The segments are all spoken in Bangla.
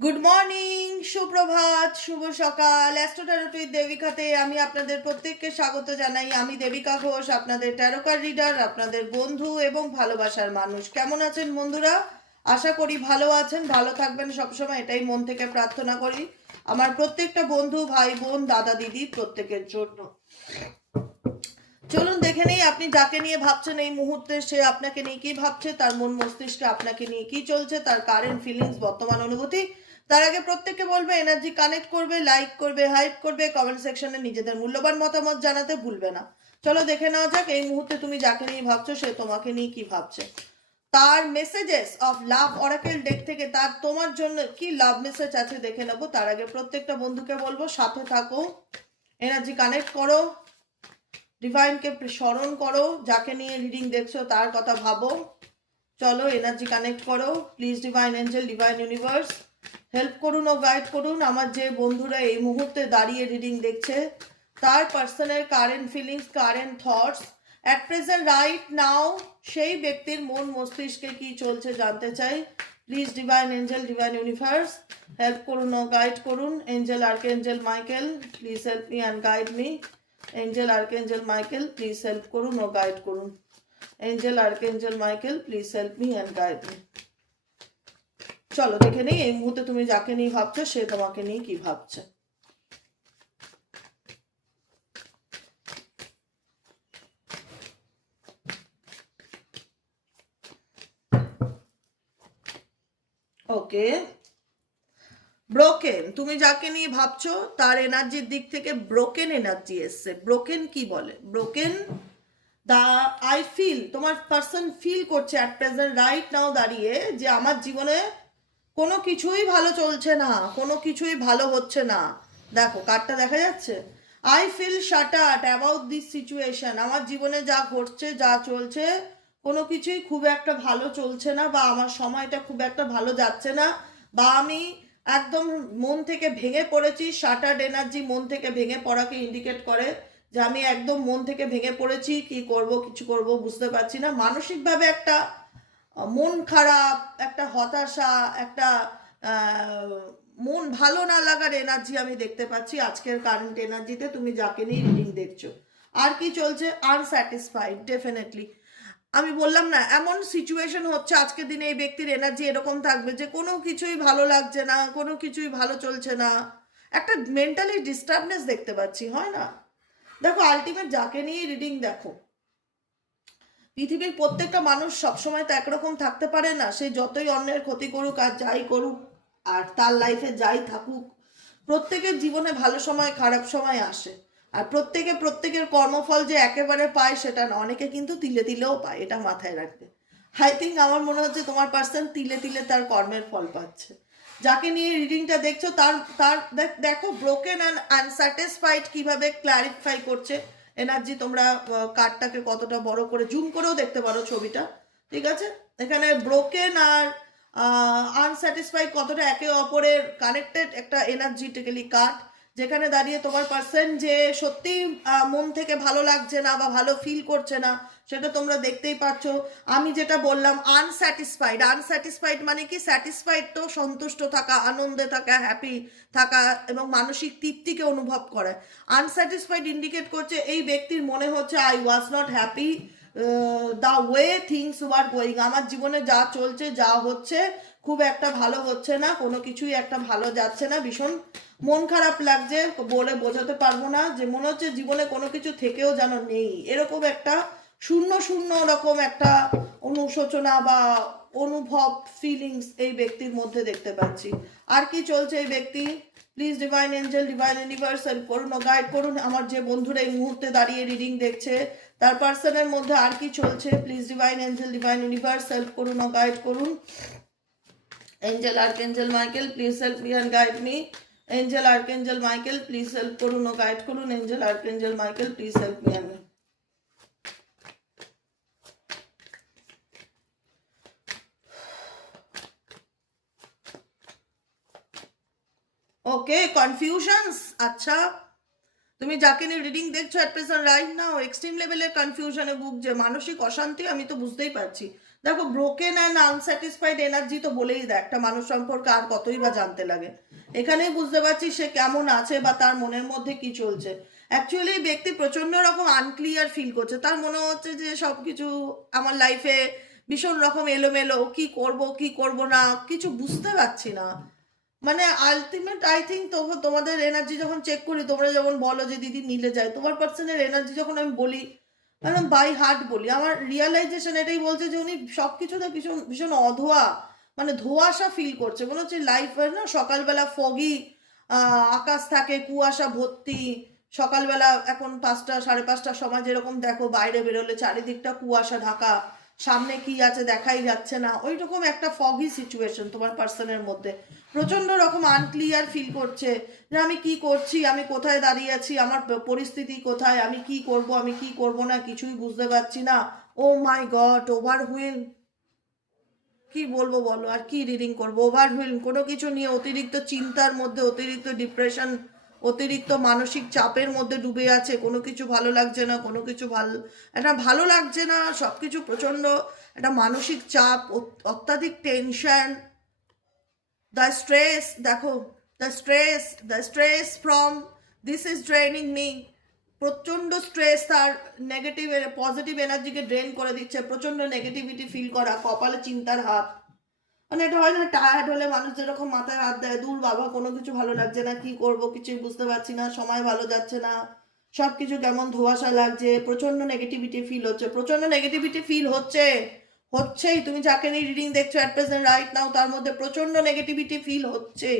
গুড মর্নিং, সুপ্রভাত, শুভ সকাল। অ্যাস্ট্রো ট্যারোট উইথ দেবিকাতে আমি আপনাদের প্রত্যেককে স্বাগত জানাই। আমি দেবিকা ঘোষ, আপনাদের ট্যারোকার রিডার, আপনাদের বন্ধু এবং ভালোবাসার মানুষ। কেমন আছেন বন্ধুরা? আশা করি ভালো আছেন, ভালো থাকবেন সবসময়, এটাই মন থেকে প্রার্থনা করি আমার প্রত্যেকটা বন্ধু, ভাই বোন, দাদা দিদি প্রত্যেকের জন্য। চলুন দেখে নেই আপনি যাকে নিয়ে ভাবছেন এই মুহূর্তে, সে আপনাকে নিয়ে কি ভাবছে, তার মন মস্তিষ্কে আপনাকে নিয়ে কি চলছে, তার কারেন্ট ফিলিংস, বর্তমান অনুভূতি। তার আগে প্রত্যেককে বলবে এনার্জি কানেক্ট করবে, লাইক করবে, হাইপ করবে, কমেন্ট সেকশনে নিজেদের মূল্যবান মতামত জানাতে ভুলবে না। চলো দেখে নেওয়া যাক এই মুহূর্তে তুমি যাকে নিয়ে ভাবছো সে তোমাকে নিয়ে কি ভাবছে। তার messages of love oracle deck থেকে তার তোমার জন্য কি লাভ মেসেজ আছে দেখে নেবো। তার আগে প্রত্যেকটা বন্ধুকে বলবো সাথে থাকো, এনার্জি কানেক্ট করো, ডিভাইনকে স্মরণ করো, যাকে নিয়ে রিডিং দেখছো তার কথা ভাবো। চলো এনার্জি কানেক্ট করো please. Divine angel, divine universe help করুন ও গাইড করুন আমার যে বন্ধুরা এই মুহূর্তে দাঁড়িয়ে রিডিং দেখছে, তার পার্সনের current feelings, current thoughts at present right now, সেই ব্যক্তির মন মস্তিষ্কে কি চলছে জানতে চাই। Please divine angel, divine universe help করুন ও গাইড করুন। Angel archangel Michael please help me and guide me. Angel archangel Michael please help করুন ও গাইড করুন। Angel archangel Michael please help me and guide me. চলো দেখে নেই এই মুহূর্তে তুমি যাকে নিয়ে ভাবছো সে তোমাকে নিয়ে কি ভাবছে। ওকে, ব্রোকেন, তুমি যাকে নিয়ে ভাবছো তার এনার্জির দিক থেকে ব্রোকেন এনার্জি এসছে। ব্রোকেন কি বলে? ব্রোকেন দা আই ফিল, তোমার পার্সন ফিল করছে অ্যাট প্রেজেন্ট রাইট নাও দাঁড়িয়ে যে আমার জীবনে কোনো কিছুই ভালো চলছে না, কোনো কিছুই ভালো হচ্ছে না। দেখো কার্ডটা দেখা যাচ্ছে, I feel shattered about this situation. আমার জীবনে যা ঘটছে, যা চলছে, কোনো কিছুই খুব একটা ভালো চলছে না, বা আমার সময়টা খুব একটা ভালো যাচ্ছে না, বা আমি একদম মন থেকে ভেঙে পড়েছি। শাটার্ড এনার্জি মন থেকে ভেঙে পড়াকে ইন্ডিকেট করে যে আমি একদম মন থেকে ভেঙে পড়েছি, কি করব, কিছু করব বুঝতে পারছি না। মানসিকভাবে একটা মন খারাপ, একটা হতাশা, একটা মন ভালো না লাগার এনার্জি আমি দেখতে পাচ্ছি আজকের কারেন্ট এনার্জিতে তুমি যাকে নিয়ে রিডিং দেখছো। আর কি চলছে? Unsatisfied, definitely. আমি বললাম না, এমন সিচুয়েশন হচ্ছে আজকের দিনে এই ব্যক্তির এনার্জি এরকম থাকবে যে কোনো কিছুই ভালো লাগছে না, কোনো কিছুই ভালো চলছে না, একটা মেন্টালি ডিস্টার্বনেস দেখতে পাচ্ছি, হয় না? দেখো আলটিমেট যাকে নিয়ে রিডিং দেখো, পৃথিবীর প্রত্যেকটা মানুষ সবসময় তো একরকম থাকতে পারে না। সে যতই অন্যের ক্ষতি করুক আর যাই করুক আর তার লাইফে যাই থাকুক, প্রত্যেকের জীবনে ভালো সময় খারাপ সময় আসে। আর প্রত্যেকের কর্মফল যে একেবারে পায় সেটা না, অনেকে কিন্তু তিলে তিলেও পায়, এটা মাথায় রাখবে। আই থিঙ্ক আমার মনে হচ্ছে তোমার পার্সন তিলে তিলে তার কর্মের ফল পাচ্ছে। যাকে নিয়ে রিডিংটা দেখছো তার তার দেখো ব্রোকেন অ্যান্ড আনস্যাটিসফাইড কিভাবে ক্ল্যারিফাই করছে এনার্জি। তোমরা কার্ডটাকে কতটা বড় করে জুম করেও দেখতে পারো ছবিটা, ঠিক আছে? এখানে ব্রোকেন আর আনস্যাটিসফাইড কতটা একে অপরের কানেক্টেড একটা এনার্জিটিক্যালি কার্ড, যেখানে দাঁড়িয়ে তোমার পার্সন যে সত্যি মন থেকে ভালো লাগছে না বা ভালো ফিল করছে না সেটা তোমরা দেখতেই পাচ্ছ। আমি যেটা বললাম আনস্যাটিসফাইড, আনস্যাটিসফাইড মানে কি? স্যাটিসফাইড তো সন্তুষ্ট থাকা, আনন্দে থাকা, হ্যাপি থাকা এবং মানসিক তৃপ্তিকে অনুভব করে। আনস্যাটিসফাইড ইন্ডিকেট করছে এই ব্যক্তির মনে হচ্ছে I was not happy the way things were going. আমার জীবনে যা চলছে, যা হচ্ছে, খুব একটা ভালো হচ্ছে না, কোনো কিছুই একটা ভালো যাচ্ছে না, ভীষণ মন খারাপ লাগছে, বলে বোঝাতে পারবো না, যে মনে হচ্ছে জীবনে কোনো কিছু থেকেও যেন নেই, এরকম একটা শূন্য শূন্য রকম একটা অনুশোচনা বা অনুভব, ফিলিংস এই ব্যক্তির মধ্যে দেখতে পাচ্ছি। আর কি চলছে এই ব্যক্তি? Please divine angel, divine universe help করুন ও গাইড করুন আমার যে বন্ধুরা এই মুহূর্তে দাঁড়িয়ে রিডিং দেখছে, তার পার্সনের মধ্যে আর কি চলছে। Please divine angel, divine universe help করুন ও গাইড করুন। Angel archangel Michael please help me and guide me. Angel archangel Michael please help করুন ও গাইড করুন। Angel archangel Michael please help me and okay, confusions. আচ্ছা, তুমি যাকে নিয়ে রিডিং দেখছো at present right now extreme লেভেলের কনফিউশনে ভুগছে, মানসিক অশান্তি, আমি তো বুঝতেই পারছি। দেখো ব্রোকেন অ্যান্ড আনস্যাটিসফাইড এনার্জি তো বলেই দেয় একটা মানুষ সম্পর্কে আর কতই বা জানতে লাগে। এখানেই বুঝতে পারছি সে কেমন আছে বা তার মনের মধ্যে কি চলছে। অ্যাকচুয়ালি এই ব্যক্তি প্রচন্ড রকম আনক্লিয়ার ফিল করছে, তার মনে হচ্ছে যে সব কিছু আমার লাইফে ভীষণ রকম এলোমেলো, কি করব কি করব না কিছু বুঝতে পারছি না। মানে আলটিমেট আই থিঙ্ক তোমাদের এনার্জি যখন চেক করি, তোমরা যখন বলো যে দিদি মিলে যায়, তোমার পার্সনের এনার্জি যখন আমি বলি, মানে বাই হার্ট বলি, আমার রিয়ালাইজেশন এটাই বলছে যে উনি সব কিছুতে ভীষণ ভীষণ অধোয়া, মানে ধোঁয়াশা ফিল করছে। মনে হচ্ছে লাইফ না সকালবেলা ফগি আকাশ থাকে, কুয়াশা ভর্তি। সকালবেলা এখন 5টা 5:30টার সময় যেরকম দেখো বাইরে বেরোলে চারিদিকটা কুয়াশা ঢাকা, সামনে কি আছে দেখাই যাচ্ছে না, ওই রকম একটা ফগি সিচুয়েশন তোমার পার্সনের মধ্যে। প্রচন্ড রকম আনক্লিয়ার ফিল করছে যে আমি কি করছি, আমি কোথায় দাঁড়িয়ে আছি, আমার পরিস্থিতি কোথায়, আমি কি করব আমি কি করব না কিছুই বুঝতে পারছি না। ও মাই গড, ওভারহুইল, কি বলবো বলো, আর কি রিডিং করবো। ওভারহুইল, কোনো কিছু নিয়ে অতিরিক্ত চিন্তার মধ্যে, অতিরিক্ত ডিপ্রেশন, অতিরিক্ত মানসিক চাপের মধ্যে ডুবে আছে। কোনো কিছু ভালো লাগছে না, কোনো কিছু একটা ভালো লাগছে না, সব কিছু প্রচণ্ড একটা মানসিক চাপ, অত্যাধিক টেনশন, দ্য স্ট্রেস, দেখো the stress from this is draining me. প্রচণ্ড স্ট্রেস তার নেগেটিভ পজিটিভ এনার্জিকে ড্রেন করে দিচ্ছে। প্রচণ্ড নেগেটিভিটি ফিল করা, কপালে চিন্তার হাত, মানে এটা হয় না টায়ার্ড হলে মানুষ যেরকম মাথায় হাত দেয়, দূর বাবা কোনো কিছু ভালো লাগছে না, কি করব কিছুই বুঝতে পারছি না, সময় ভালো যাচ্ছে না, সব কিছু কেমন ধোঁয়াশা লাগছে, প্রচণ্ড নেগেটিভিটি ফিল হচ্ছে, প্রচণ্ড নেগেটিভিটি ফিল হচ্ছেই। তুমি যাকে নিয়ে রিডিং দেখছো অ্যাট প্রেজেন্ট রাইট নাও, তার মধ্যে প্রচণ্ড নেগেটিভিটি ফিল হচ্ছে,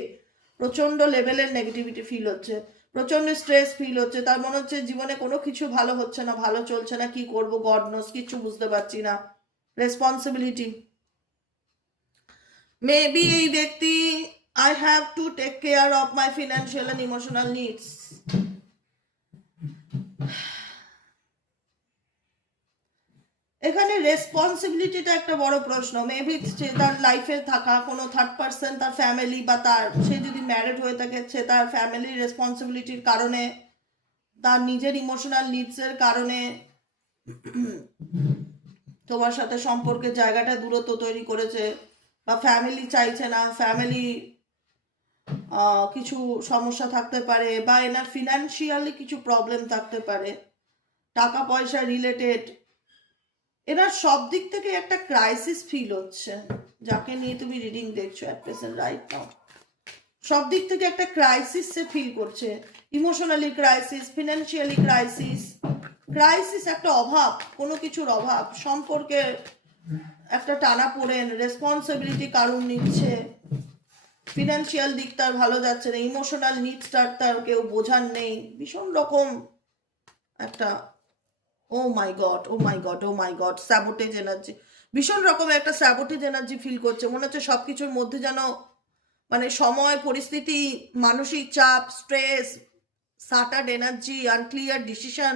প্রচণ্ড লেভেলের নেগেটিভিটি ফিল হচ্ছে, প্রচণ্ড স্ট্রেস ফিল হচ্ছে। তার মনে হচ্ছে জীবনে কোনো কিছু ভালো হচ্ছে না, ভালো চলছে না, কি করব গড নোস, কিছু বুঝতে পারছি না। রেসপন্সিবিলিটি, মেবি এই ব্যক্তি, I have to take care of my financial and emotional needs. এখানে রেসপন্সিবিলিটিটা একটা বড় প্রশ্ন। মেবি তার লাইফে থাকা কোনো থার্ড পার্সন, তার ফ্যামিলি বা সে যদি ম্যারিড হয়ে থাকে, সে তার ফ্যামিলির রেসপন্সিবিলিটির কারণে, তার নিজের ইমোশনাল নিডসের কারণে তোমার সাথে সম্পর্কের জায়গাটা দূরত্ব তৈরি করেছে, বা ফ্যামিলি চাইছে না, ফ্যামিলি কিছু সমস্যা থাকতে পারে, বা এনার ফিনান্সিয়ালি কিছু প্রবলেম থাকতে পারে, টাকা পয়সা রিলেটেড। এনার সব দিক থেকে একটা ক্রাইসিস ফিল হচ্ছে যাকে নিয়ে তুমি রিডিং দেখছো অ্যাট প্রেজেন্ট রাইট নাও। সব দিক থেকে একটা ক্রাইসিস সে ফিল করছে, ইমোশনালি ক্রাইসিস, ফিনান্সিয়ালি ক্রাইসিস, একটা অভাব, কোনো কিছুর অভাব, সম্পর্কে একটা টানাপোড়েন, রেসপন্সিবিলিটি কারণ নিচ্ছে, ফিনান্সিয়াল দিক তার ভালো যাচ্ছে না, ইমোশনাল নিডসটার তার কেউ বোঝার নেই, ভীষণ রকম একটা ও মাই গড, ও মাই গড, ও মাই গড, স্যাবোটেজ এনার্জি, ভীষণ রকম একটা স্যাবোটেজ এনার্জি ফিল করছে। মনে হচ্ছে সব কিছুর মধ্যে যেন, মানে সময়, পরিস্থিতি, মানসিক চাপ, স্ট্রেস, সাটার্ড এনার্জি, আনক্লিয়ার ডিসিশন,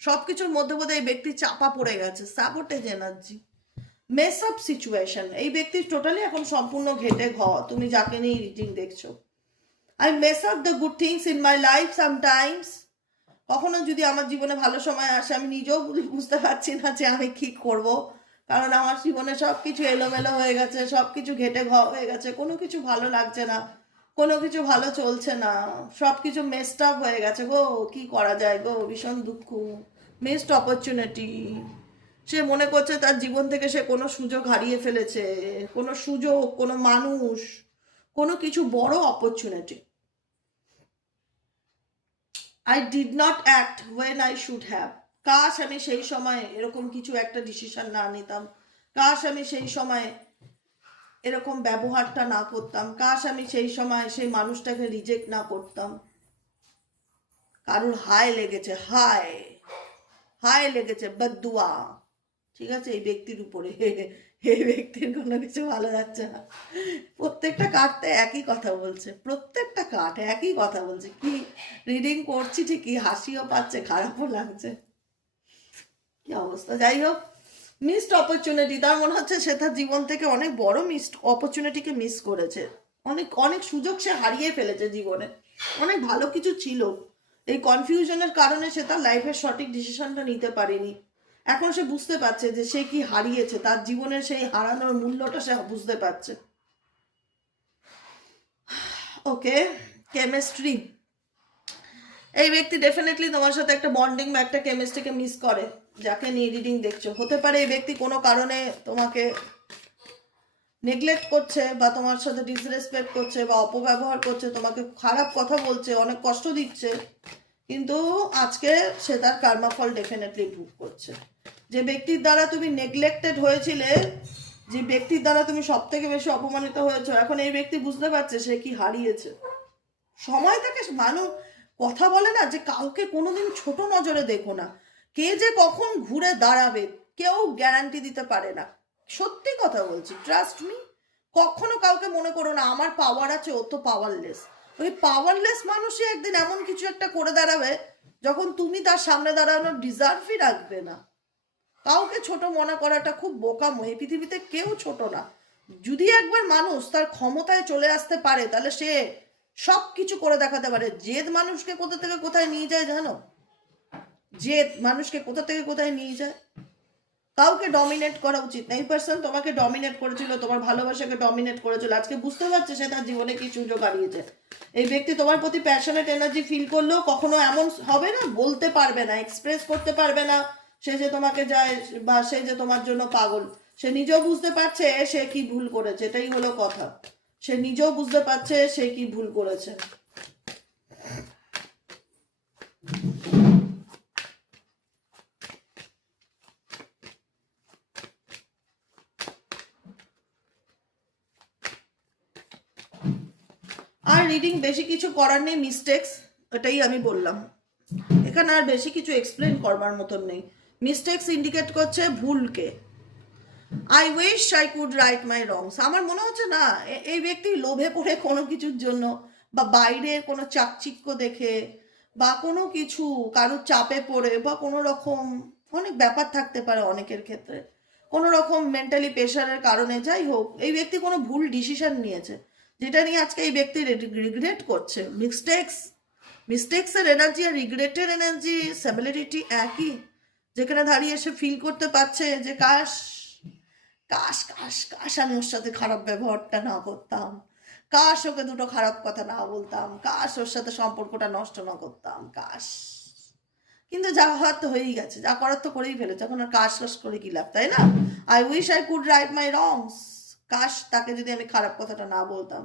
সব কিছুর মধ্যে বোধহয় এই ব্যক্তি চাপা পড়ে গেছে, sabotage energy, mace up situation. এই ব্যক্তির টোটালি এখন সম্পূর্ণ ঘেটে তুমি যাকে নিয়ে রিডিং দেখছো। I mace up the good things in my life sometimes. কখনো যদি আমার জীবনে ভালো সময় আসে, আমি নিজেও বুঝতে পারছি না যে আমি কি করব, কারণ আমার জীবনে সব কিছু এলোমেলো হয়ে গেছে, সব কিছু ঘেটে হয়ে গেছে, কোনো কিছু ভালো লাগছে না, কোনো কিছু ভালো চলছে না, সব কিছু মেসড আপ হয়ে গেছে গো, কি করা যায় গো, ভীষণ দুঃখ, মিসড অপরচুনিটি। সে মনে করছে তার জীবন থেকে সে কোনো সুযোগ হারিয়ে ফেলেছে, কোনো সুযোগ, কোনো মানুষ, কোনো কিছু বড় opportunity. I did not act when I should have. কাশ আমি সেই সময় এরকম কিছু একটা ডিসিশন না নিতাম, কাশ আমি সেই সময় এরকম ব্যবহারটা না করতাম, কাশ আমি সেই সময় সেই মানুষটাকে রিজেক্ট না করতাম। কারুর হায় লেগেছে, হায় লেগেছে, বদদুয়া, ঠিক আছে, এই ব্যক্তির উপরে। এই ব্যক্তির কোনো কিছু ভালো যাচ্ছে না। প্রত্যেকটা কার্ডতে একই কথা বলছে, প্রত্যেকটা কার্ড একই কথা বলছে। কি রিডিং করছি ঠিকই, হাসিও পাচ্ছে, খারাপও লাগছে, কি অবস্থা। যাই হোক, মিসড অপরচুনিটি, তার মনে হচ্ছে সে তার জীবন থেকে অনেক বড় মিসড অপরচুনিটিকে মিস করেছে, অনেক অনেক সুযোগ সে হারিয়ে ফেলেছে জীবনে, অনেক ভালো কিছু ছিল, এই কনফিউশনের কারণে সে তার লাইফের সঠিক ডিসিশনটা নিতে পারেনি। এখন সে বুঝতে পারছে যে সে কি হারিয়েছে, তার জীবনের সেই হারানোর মূল্যটা সে বুঝতে পারছে। ওকে, কেমিস্ট্রি। এই ব্যক্তি ডেফিনেটলি তোমার সাথে একটা বন্ডিং বা একটা কেমিস্ট্রিকে মিস করে, যাকে নিয়ে রিডিং দেখছো। হতে পারে এই ব্যক্তি কোনো কারণে তোমাকে নেগলেক্ট করছে বা তোমার সাথে ডিসরেসপেক্ট করছে বা অপব্যবহার করছে, তোমাকে খারাপ কথা বলছে, অনেক কষ্ট দিচ্ছে, কিন্তু আজকে সে তার কর্মফল ডেফিনেটলি ভোগ করছে। যে ব্যক্তির দ্বারা তুমি নেগলেক্টেড হয়েছিলে, যে ব্যক্তির দ্বারা তুমি সব থেকে বেশি অপমানিত হয়েছো, এখন এই ব্যক্তি বুঝতে পারছে সে কি হারিয়েছে। সময় থেকে মানুষ কথা বলে না যে কাউকে কোনোদিন ছোট নজরে দেখো না, কে যে কখন ঘুরে দাঁড়াবে কেউ গ্যারান্টি দিতে পারে না। সত্যি কথা বলছি, ট্রাস্ট মি। কখনো কাউকে মনে করো না আমার পাওয়ার আছে, ও তো পাওয়ারলেস। ওই পাওয়ারলেস মানুষই একদিন এমন কিছু একটা করে দাঁড়াবে যখন তুমি তার সামনে দাঁড়ানোর ডিজার্ভই রাখবে না। কাউকে ছোট মনে করাটা খুব বোকামো। এই পৃথিবীতে কেউ ছোট না। যদি একবার মানুষ তার ক্ষমতায় চলে আসতে পারে তাহলে সে সব কিছু করে দেখাতে পারে। জেদ মানুষকে কোথা থেকে কোথায় নিয়ে যায় জানো? জেদ মানুষকে কোথা থেকে কোথায় নিয়ে যায়। কাউকে ডমিনেট করা উচিত না। এই পার্সন তোমাকে ডমিনেট করেছিল, তোমার ভালোবাসাকে ডমিনেট করেছিল, আজকে বুঝতে পারছে সে তার জীবনে কি সুযোগ হারিয়েছে। এই ব্যক্তি তোমার প্রতি প্যাশনেট এনার্জি ফিল করলেও কখনো এমন হবে না, বলতে পারবে না, এক্সপ্রেস করতে পারবে না সে যে তোমাকে যায় বা সে যে তোমার জন্য পাগল। সে নিজেও বুঝতে পারছে সে কি ভুল করেছে, এটাই হলো কথা। সে নিজেও বুঝতে পারছে সে কি ভুল করেছে। আর রিডিং বেশি কিছু করার নেই, মিস্টেক্স, এটাই আমি বললাম। এখানে আর বেশি কিছু এক্সপ্লেন করবার মতন নেই। মিস্টেক্স ইন্ডিকেট করছে ভুলকে। I wish I could right my wrongs. আমার মনে হচ্ছে না এই ব্যক্তি লোভে পড়ে কোনো কিছুর জন্য বা বাইরে কোনো চাকচিক্য দেখে বা কোনো কিছু কারোর চাপে পড়ে বা কোনো রকম অনেক ব্যাপার থাকতে পারে অনেকের ক্ষেত্রে, কোনো রকম মেন্টালি প্রেশারের কারণে, যাই হোক এই ব্যক্তি কোনো ভুল ডিসিশন নিয়েছে যেটা নিয়ে আজকে এই ব্যক্তি রিগ্রেট করছে। মিস্টেক্সের এনার্জি আর রিগ্রেটের এনার্জি সিমিলারিটি একই, যেখানে দাঁড়িয়ে এসে ফিল করতে পারছে যে কাশ কাশ কাশ কাশ আমি ওর সাথে খারাপ ব্যবহারটা না করতাম, কাশ ওকে দুটো খারাপ কথা না বলতাম, কাশ ওর সাথে সম্পর্কটা নষ্ট না করতাম, কাশ। কিন্তু যা হওয়ার তো হয়েই গেছে, যা করার তো করেই ফেলেছে, এখন আর কাশ কাশ করে কি লাভ, তাই না? I wish I could right my wrongs. কাশ তাকে যদি আমি খারাপ কথাটা না বলতাম,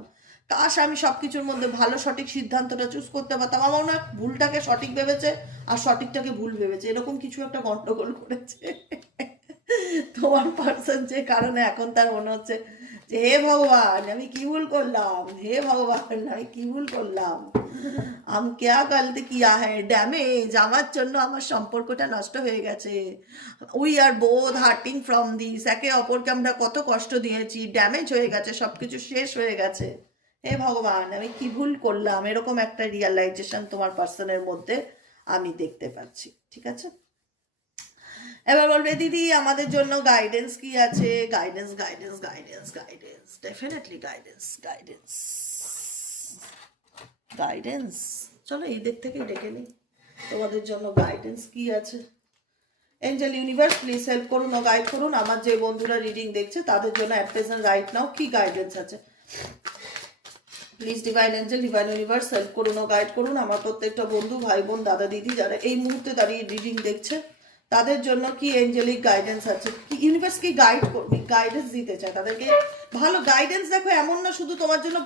কাশ আমি সব কিছুর মধ্যে ভালো সঠিক সিদ্ধান্তটা চুজ করতে পারতাম। আমার মনে হয় ভুলটাকে সঠিক ভেবেছে আর সঠিকটাকে ভুল ভেবেছে, এরকম কিছু একটা গন্ডগোল করেছে তোমার পার্সন, যে কারণে এখন তার মনে হচ্ছে যে হে ভগবান আমি কি ভুল করলাম, হে ভগবান আমি কি ভুল করলাম, আমি কেয়া গলতি কিয়া হ্যাঁ, ড্যামেজ, আমার জন্য আমার সম্পর্কটা নষ্ট হয়ে গেছে, we are both hurting from this, একে অপরকে আমরা কত কষ্ট দিয়েছি, ড্যামেজ হয়ে গেছে, সব কিছু শেষ হয়ে গেছে, হে ভগবান আমি কি ভুল করলাম, এরকম একটা রিয়ালাইজেশন তোমার পার্সনের মধ্যে আমি দেখতে পাচ্ছি। ঠিক আছে, এবার বলবে দিদি আমাদের জন্য গাইডেন্স কি আছে? Guidance guidance guidance guidance, definitely guidance guidance guidance. চলো এই দিক থেকে ডেকে নিই তোমাদের জন্য গাইডেন্স কি আছে। এঞ্জেল ইউনিভার্স প্লিজ হেল্প করুন ও গাইড করুন আমার যে বন্ধুরা রিডিং দেখছে তাদের জন্য অ্যাট প্রেজেন্ট রাইট নাও কি গাইডেন্স আছে। Please divine angel divine universe help করুন ও গাইড করুন আমার প্রত্যেকটা বন্ধু ভাই বোন দাদা দিদি যারা এই মুহূর্তে দাঁড়িয়ে রিডিং দেখছে তাদের জন্য কি এঞ্জেলিক গাইডেন্স আছে, কি ইউনিভার্স কি গাইড করবে, গাইডেন্স দিতে চায় তাদেরকে ভালো গাইডেন্স। দেখো এমন না শুধু তোমার জন্য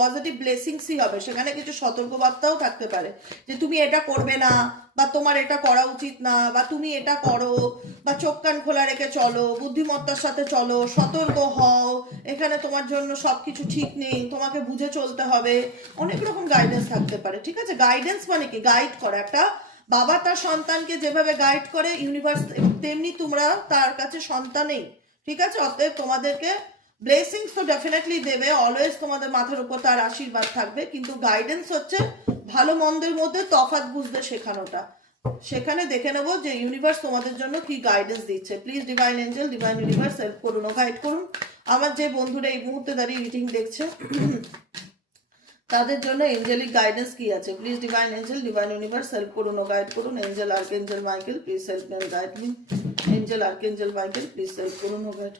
পজিটিভ ব্লেসিংসই হবে, সেখানে কিছু সতর্কবার্তাও থাকতে পারে যে তুমি এটা করবে না বা তোমার এটা করা উচিত না বা তুমি এটা করো বা চোখ কান খোলা রেখে চলো, বুদ্ধিমত্তার সাথে চলো, সতর্ক হও, এখানে তোমার জন্য সব কিছু ঠিক নেই, তোমাকে বুঝে চলতে হবে, অনেক রকম গাইডেন্স থাকতে পারে। ঠিক আছে, গাইডেন্স মানে কি গাইড করা, একটা বাবা তার সন্তানকে যেভাবে গাইড করে ইউনিভার্স তেমনি তোমরা তার কাছে সন্তানেই। ঠিক আছে, অতএব তোমাদেরকে ব্লেসিংস তো ডেফিনেটলি দেবে, অলওয়েজ তোমাদের মাথার উপর তার আশীর্বাদ থাকবে, কিন্তু গাইডেন্স হচ্ছে ভালো মন্দের মধ্যে তফাৎ বুঝতে শেখানোটা। সেখানে দেখে নেবো যে ইউনিভার্স তোমাদের জন্য কি গাইডেন্স দিচ্ছে। Please divine angel divine universe help করুন ও গাইড করুন আমার যে বন্ধুরা এই মুহূর্তে দাঁড়িয়ে রিডিং দেখছে তাদের জন্য এঞ্জেলিক গাইডেন্স কি আছে। Please divine angel divine universe help করুন ও গাইড করুন। Angel archangel Michael please help me guide me angel archangel Michael please help করুন ও গাইড।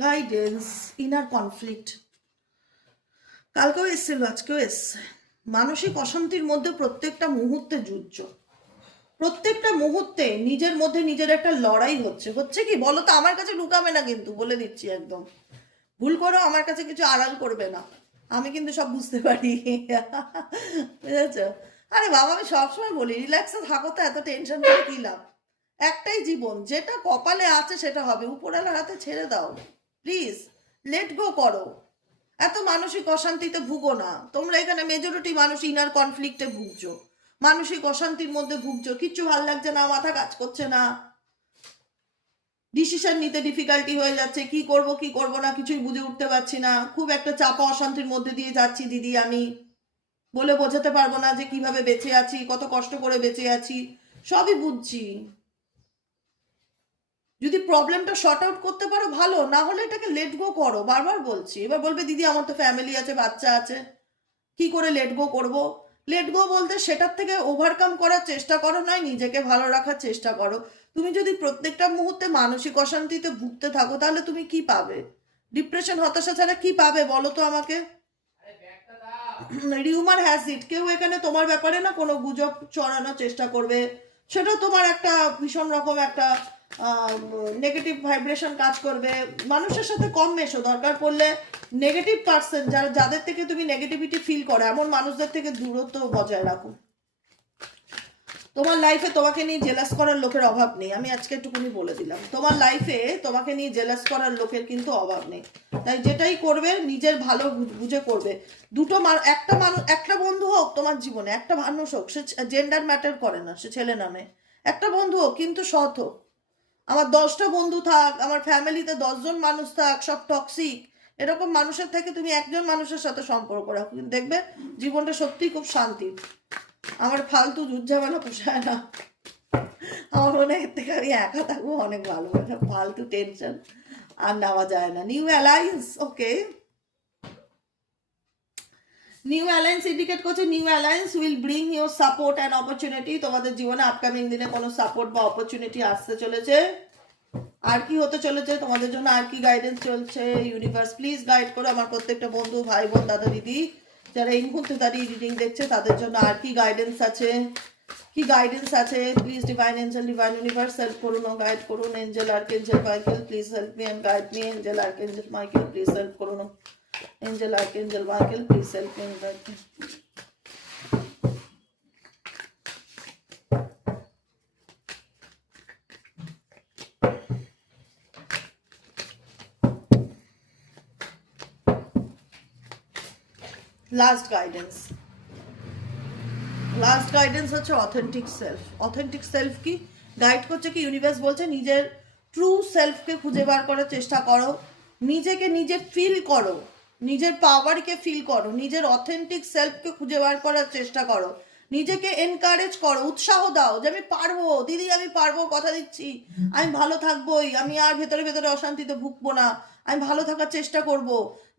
গাইডেন্স, ইনার কনফ্লিক্ট, কালকেও এসেছিল আজকেও এসছে। মানসিক অশান্তির মধ্যে প্রত্যেকটা মুহূর্তে যুদ্ধ, প্রত্যেকটা মুহূর্তে নিজের মধ্যে নিজের একটা লড়াই হচ্ছে কি বলো তো? আমার কাছে লুকাবে না কিন্তু, বলে দিচ্ছি একদম, ভুল করো আমার কাছে কিছু আড়াল করবে না, আমি কিন্তু সব বুঝতে পারি। বুঝেছ? আরে বাবা আমি সবসময় বলি রিল্যাক্সে থাকো, তো এত টেনশন করে কি লাভ? একটাই জীবন, যেটা কপালে আছে সেটা হবে, উপরওয়ালার হাতে ছেড়ে দাও প্লিজ, লেট গো করো। এত মানসিক অশান্তিতে ভুগো না তোমরা। এখানে মেজরিটি মানুষ ইনার কনফ্লিক্টে ভুগছো, মানসিক অশান্তির মধ্যে ভুগছো, কিচ্ছু ভাল লাগছে না, মাথা কাজ করছে না, ডিসিশন নিতে ডিফিকাল্টি হয়ে যাচ্ছে, কি করব না কিছুই বুঝে উঠতে পারছি না, খুব একটা চাপা অশান্তির মধ্যে দিয়ে যাচ্ছি দিদি, আমি বলে বোঝাতে পারবো না যে কিভাবে বেঁচে আছি, কত কষ্ট করে বেঁচে আছি, সবই বুঝছি। যদি প্রবলেমটা শর্ট আউট করতে পারো ভালো, না হলে এটাকে লেট গো করো, বারবার বলছি। এবার বলবে দিদি আমার তো ফ্যামিলি আছে, বাচ্চা আছে, কি করে লেট গো করবো? লেট গো বলতে সেটার থেকে ওভারকাম করার চেষ্টা করো, নয় নিজেকে ভালো রাখার চেষ্টা করো। তুমি যদি প্রত্যেকটা মুহূর্তে মানসিক অশান্তিতে ভুগতে থাকো তাহলে তুমি কি পাবে? ডিপ্রেশন, হতাশা ছাড়া কি পাবে বলো তো আমাকে? রিউমার হ্যাজ ইট, কেউ এখানে তোমার ব্যাপারে না কোনো গুজব চড়ানোর চেষ্টা করবে, সেটা তোমার একটা ভীষণ রকম একটা নেগেটিভ ভাইব্রেশন কাজ করবে। মানুষের সাথে কম মেশো, দরকার পড়লে নেগেটিভ পার্সন যাদের থেকে তুমি নেগেটিভিটি ফিল করো এমন মানুষদের থেকে দূরত্ব বজায় রাখো। তোমার লাইফে তোমাকে নিয়ে জেলাস করার লোকের অভাব নেই, আমি আজকে একটুখানি বলে দিলাম। তোমার লাইফে তোমাকে নিয়ে জেলাস করার লোকের কিন্তু অভাব নেই, তাই যেটাই করবে নিজের ভালো বুঝে করবে। একটা বন্ধু হোক তোমার জীবনে, একটা মানুষ হোক, সে জেন্ডার ম্যাটার করে না, সে ছেলে নামে, একটা বন্ধু হোক কিন্তু সৎ হোক। আমার 10টা বন্ধু থাক, আমার ফ্যামিলিতে 10জন মানুষ থাক, সব টক্সিক, এরকম মানুষের থেকে তুমি একজন মানুষের সাথে সম্পর্ক রাখো, কিন্তু দেখবে জীবনটা সত্যিই খুব শান্তির। আমার ফালতু ঝামেলা পোষায় না, আমার মনে হয় এর থেকে আমি একা থাকবো অনেক ভালো, ফালতু টেনশন আর নেওয়া যায় না। নিউ অ্যালায়েন্স, ওকে, নিউ অ্যালায়েন্স ইন্ডিকেট করছে new alliance will bring your support and opportunity. তোমাদের জীবনে আপকামিং দিনে কোনো সাপোর্ট বা অপরচুনিটি আসতে চলেছে। আর কি হতে চলেছে তোমাদের জন্য, আর কি গাইডেন্স চলছে? ইউনিভার্স প্লিজ গাইড করো আমার প্রত্যেকটা বন্ধু, ভাই বোন, দাদা দিদি যারা এই মুহূর্তে দাঁড়িয়ে রিডিং দেখছে তাদের জন্য আর কি গাইডেন্স আছে, কি গাইডেন্স আছে? Please divine angel, divine universe help করুন ও গাইড করুন। Angel archangel Michael please help me and guide me. Angel archangel Michael please help করুন। Angel archangel Michael please help me and guide me. Last guidance হচ্ছে অথেন্টিক সেলফ। অথেন্টিক সেলফ কি গাইড করছে? কি ইউনিভার্স বলছে নিজের ট্রু সেলফকে খুঁজে বার করার চেষ্টা করো, নিজেকে নিজে ফিল করো, নিজের পাওয়ারকে ফিল করো, নিজের অথেন্টিক সেলফকে খুঁজে বার করার চেষ্টা করো, নিজেকে এনকারেজ করো, উৎসাহ দাও যে আমি পারবো দিদি, আমি পারবো, কথা দিচ্ছি, আমি ভালো থাকবোই, আমি আর ভেতরে ভেতরে অশান্তিতে ভুগবো না, আমি ভালো থাকার চেষ্টা করব।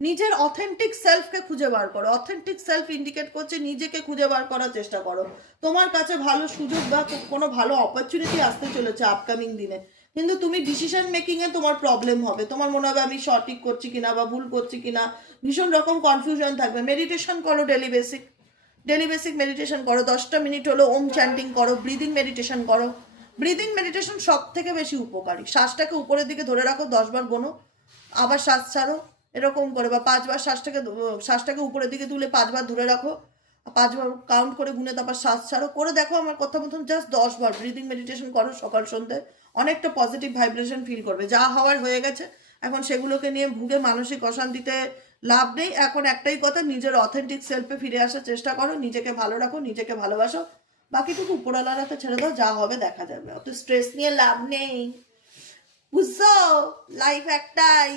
নিজের অথেন্টিক সেলফকে খুঁজে বার করো। অথেন্টিক সেলফ ইন্ডিকেট করছে নিজেকে খুঁজে বার করার চেষ্টা করো। তোমার কাছে ভালো সুযোগ বা কোনো ভালো অপরচুনিটি আসতে চলেছে আপকামিং দিনে, কিন্তু তুমি ডিসিশন মেকিংয়ে তোমার প্রবলেম হবে, তোমার মনে হবে আমি সঠিক করছি কিনা বা ভুল করছি কিনা, ভীষণ রকম কনফিউশন থাকবে। মেডিটেশন করো, ডেলি বেসিক মেডিটেশন করো, 10টা মিনিট হলো ওম চ্যান্টিং করো, ব্রিদিং মেডিটেশন করো। ব্রিদিং মেডিটেশন সব থেকে বেশি উপকারী। শ্বাসটাকে উপরের দিকে ধরে রাখো, 10 বার গোনো, আবার শ্বাস ছাড়ো, এরকম করে, বা 5বার শ্বাসটাকে উপরের দিকে তুলে 5বার ধরে রাখো, 5বার কাউন্ট করে গুনে তারপর শ্বাস ছাড়ো, করে দেখো আমার কথা মতন জাস্ট 10বার ব্রিদিং মেডিটেশন করো সকাল সন্ধ্যে, অনেকটা পজিটিভ ভাইব্রেশন ফিল করবে। যা হওয়ার হয়ে গেছে, এখন সেগুলোকে নিয়ে ভুগে মানসিক অশান্তিতে লাভ নেই। এখন একটাই কথা, নিজের অথেন্টিক সেলফে ফিরে আসার চেষ্টা করো, নিজেকে ভালো রাখো, নিজেকে ভালোবাসো, বাকিটুকু উপরওয়ালার হাতে ছেড়ে দাও, যা হবে দেখা যাবে, অত স্ট্রেস নিয়ে লাভ নেই, বুঝছো? লাইফ একটাই।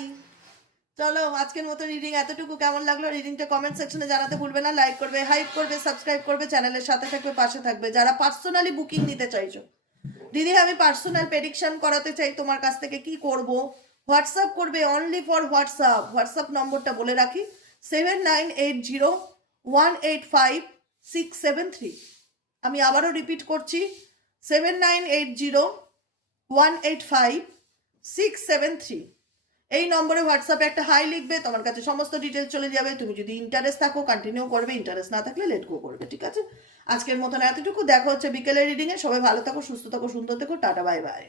চলো আজকের মতো রিডিং এতটুকু। কেমন লাগলো রিডিংটা কমেন্ট সেকশনে জানাতে ভুলবে না। লাইক করবে, হাইপ করবে, সাবস্ক্রাইব করবে, চ্যানেলের সাথে থাকবে, পাশে থাকবে। যারা পার্সোনালি বুকিং নিতে চাইছো, দিদি আমি পার্সোনাল প্রেডিকশন করাতে চাই তোমার কাছ থেকে, কি করব? হোয়াটসঅ্যাপ করবে, অনলি ফর হোয়াটসঅ্যাপ। হোয়াটসঅ্যাপ নম্বরটা বলে রাখি, 7980185673। আমি আবারও রিপিট করছি, 7980185673। এই নম্বরে হোয়াটসঅ্যাপে একটা হাই লিখবে, তোমার কাছে সমস্ত ডিটেলস চলে যাবে। তুমি যদি ইন্টারেস্ট থাকো কন্টিনিউ করবে, ইন্টারেস্ট না থাকলে লেট গো করবে, ঠিক আছে? আজকের মতন এতটুকু, দেখা হচ্ছে বিকেলের রিডিংয়ে। সবাই ভালো থাকো, সুস্থ থাকো, সুন্দর থাকো, টাটা, বাই বাই।